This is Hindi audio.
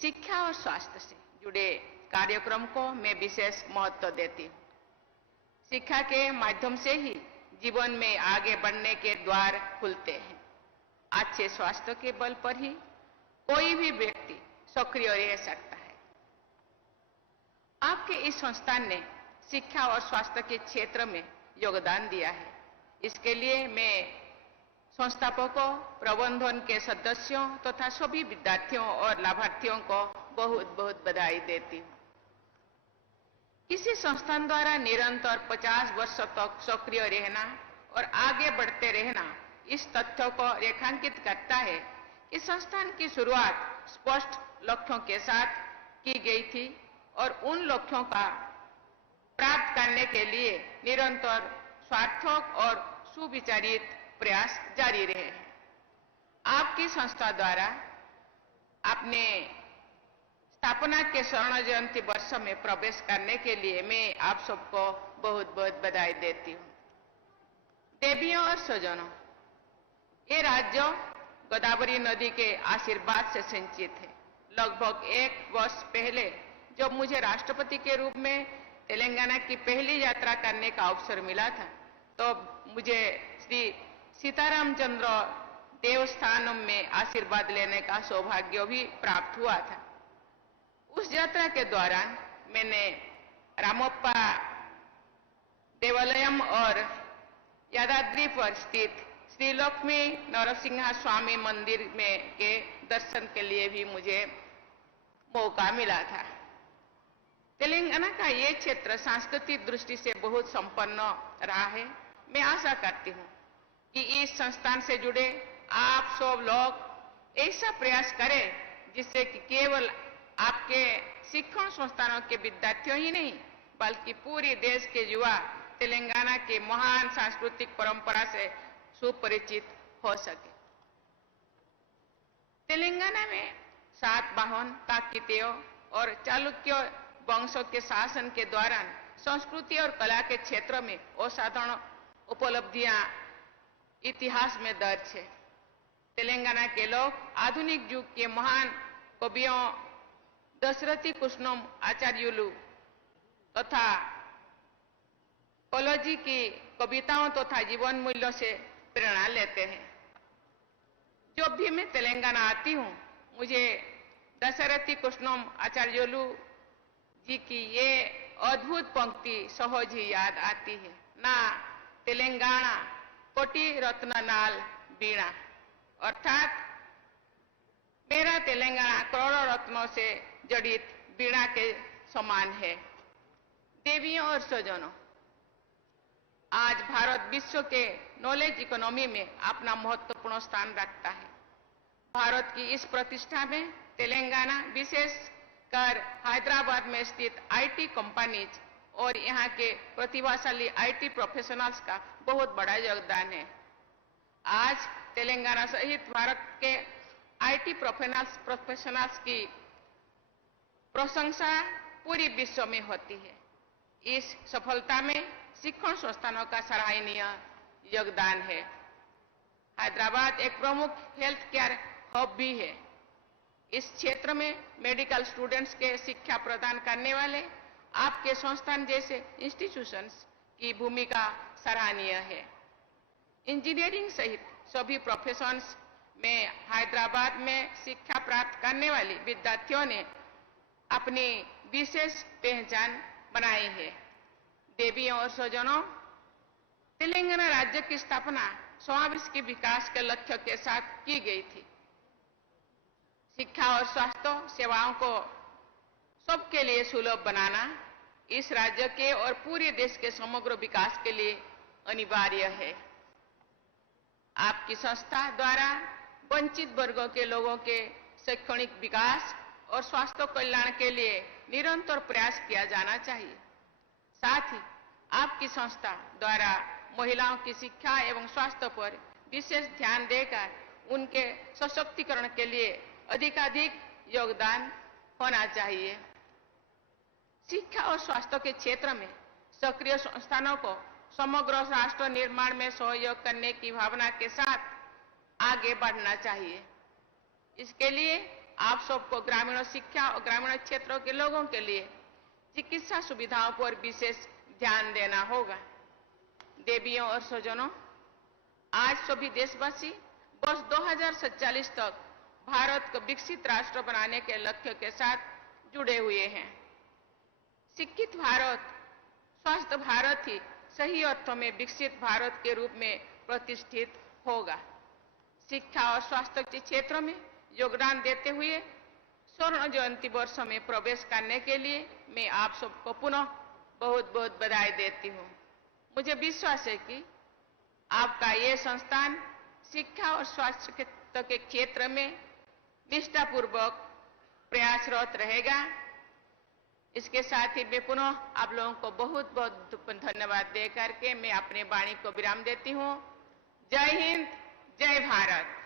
शिक्षा और स्वास्थ्य से जुड़े कार्यक्रम को मैं विशेष महत्व देती हूँ। शिक्षा के माध्यम से ही जीवन में आगे बढ़ने के द्वार खुलते हैं। अच्छे स्वास्थ्य के बल पर ही कोई भी व्यक्ति सक्रिय रह सकता है। आपके इस संस्थान ने शिक्षा और स्वास्थ्य के क्षेत्र में योगदान दिया है। इसके लिए मैं संस्थापकों, प्रबंधन के सदस्यों तथा सभी विद्यार्थियों और लाभार्थियों को बहुत बहुत बधाई देती हूँ। किसी संस्थान द्वारा निरंतर 50 वर्षों तक सक्रिय रहना और आगे बढ़ते रहना इस तथ्य को रेखांकित करता है कि संस्थान की शुरुआत स्पष्ट लक्ष्यों के साथ की गई थी और उन लक्ष्यों का प्राप्त करने के लिए निरंतर सार्थक और सुविचारित प्रयास जारी रहे हैं। आपकी संस्था द्वारा अपने स्थापना के स्वर्ण जयंती वर्ष में प्रवेश करने के लिए मैं आप सबको बहुत बहुत बधाई देती हूँ। देवियों और स्वजनों, ये राज्य गोदावरी नदी के आशीर्वाद से सिंचित है। लगभग 1 वर्ष पहले जब मुझे राष्ट्रपति के रूप में तेलंगाना की पहली यात्रा करने का अवसर मिला था, तो मुझे श्री सीताराम चंद्र देवस्थानम में आशीर्वाद लेने का सौभाग्य भी प्राप्त हुआ था। उस यात्रा के दौरान मैंने रामप्पा देवालयम और यादाद्री पर स्थित श्री लक्ष्मी नरसिंह स्वामी मंदिर में के दर्शन के लिए भी मुझे मौका मिला था। तेलंगाना का ये क्षेत्र सांस्कृतिक दृष्टि से बहुत संपन्न रहा है। मैं आशा करती हूँ कि इस संस्थान से जुड़े आप सब लोग ऐसा प्रयास करें जिससे कि केवल आपके शिक्षण संस्थानों के विद्यार्थियों ही नहीं बल्कि पूरे देश के युवा तेलंगाना के महान सांस्कृतिक परंपरा से सुपरिचित हो सके। तेलंगाना में सातवाहन, काकतीय और चालुक्य वंशों के शासन के दौरान संस्कृति और कला के क्षेत्र में असाधारण उपलब्धियां इतिहास में दर्ज है। तेलंगाना के लोग आधुनिक युग के महान कवियों दशरथी कृष्णम आचार्युलु तथा कॉलोजी की कविताओं तथा जीवन मूल्यों से प्रेरणा लेते हैं। जब भी मैं तेलंगाना आती हूँ, मुझे दशरथी कृष्णम आचार्युलु जी की ये अद्भुत पंक्ति सहज ही याद आती है। ना तेलंगाना कोटि रत्न नाल बीणा, अर्थात मेरा तेलंगाना करोड़ों रत्नों से जड़ित बीणा के समान है। देवियों और स्वजनों, आज भारत विश्व के नॉलेज इकोनॉमी में अपना महत्वपूर्ण स्थान रखता है। भारत की इस प्रतिष्ठा में तेलंगाना, विशेषकर हैदराबाद में स्थित आईटी कंपनीज और यहाँ के प्रतिभाशाली आईटी प्रोफेशनल्स का बहुत बड़ा योगदान है। आज तेलंगाना सहित भारत के आईटी प्रोफेशनल्स की प्रशंसा पूरी विश्व में होती है। इस सफलता में शिक्षण संस्थानों का सराहनीय योगदान है। हैदराबाद एक प्रमुख हेल्थ केयर हब भी है। इस क्षेत्र में मेडिकल स्टूडेंट्स के शिक्षा प्रदान करने वाले आपके संस्थान जैसे इंस्टीट्यूशंस की भूमिका सराहनीय है। इंजीनियरिंग सहित सभी प्रोफेशंस में हैदराबाद में शिक्षा प्राप्त करने वाले विद्यार्थियों ने अपनी विशेष पहचान बनाई है। देवियों और स्वजनों, तेलंगाना राज्य की स्थापना समावेश के विकास के लक्ष्य के साथ की गई थी। शिक्षा और स्वास्थ्य सेवाओं को सबके लिए सुलभ बनाना इस राज्य के और पूरे देश के समग्र विकास के लिए अनिवार्य है। आपकी संस्था द्वारा वंचित वर्गों के लोगों के शैक्षणिक विकास और स्वास्थ्य कल्याण के लिए निरंतर प्रयास किया जाना चाहिए। साथ ही आपकी संस्था द्वारा महिलाओं की शिक्षा एवं स्वास्थ्य पर विशेष ध्यान देकर उनके सशक्तिकरण के लिए अधिकाधिक योगदान होना चाहिए। शिक्षा और स्वास्थ्य के क्षेत्र में सक्रिय संस्थानों को समग्र राष्ट्र निर्माण में सहयोग करने की भावना के साथ आगे बढ़ना चाहिए। इसके लिए आप सबको ग्रामीण शिक्षा और ग्रामीण क्षेत्रों के लोगों के लिए चिकित्सा सुविधाओं पर विशेष ध्यान देना होगा। देवियों और स्वजनों, आज सभी देशवासी वर्ष 2047 तक भारत को विकसित राष्ट्र बनाने के लक्ष्य के साथ जुड़े हुए हैं। शिक्षित भारत, स्वस्थ भारत ही सही अर्थों में विकसित भारत के रूप में प्रतिष्ठित होगा। शिक्षा और स्वास्थ्य के क्षेत्रों में योगदान देते हुए स्वर्ण जयंती वर्षों में प्रवेश करने के लिए मैं आप सबको पुनः बहुत बहुत बधाई देती हूँ। मुझे विश्वास है कि आपका ये संस्थान शिक्षा और स्वास्थ्य के क्षेत्र में निष्ठापूर्वक प्रयासरत रहेगा। इसके साथ ही मैं पुनः आप लोगों को बहुत बहुत धन्यवाद दे करके मैं अपने वाणी को विराम देती हूँ। जय हिंद, जय भारत।